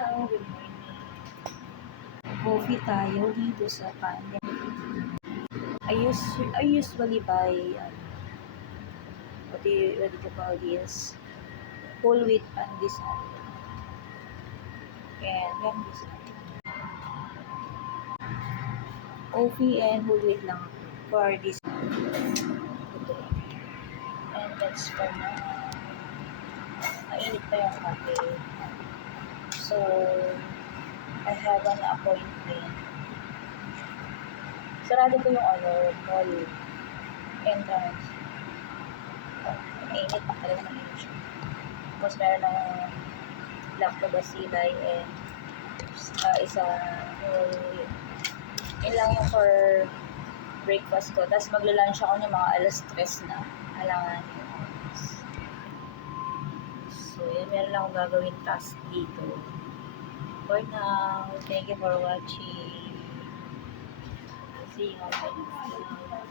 Hello, good morning. Coffee tayo dito sa panda. I usually buy, what do you call this? Whole wheat pandesal. And meron this coffee and whole wheat lang for this. Ito. And that's for now. Mainit pa yung kape. So, I have an appointment. Sarado ko yung mall entrance. Mainit. Talaga mainit siya. Tapos meron ng lactobacilli and isa yun lang yung for breakfast ko. Tapos magla-lunch ako ng mga alas 3 na. Alangan yung oras. So, yun. Meron lang akong gagawin task dito. For now, thank you for watching. See you on the next video.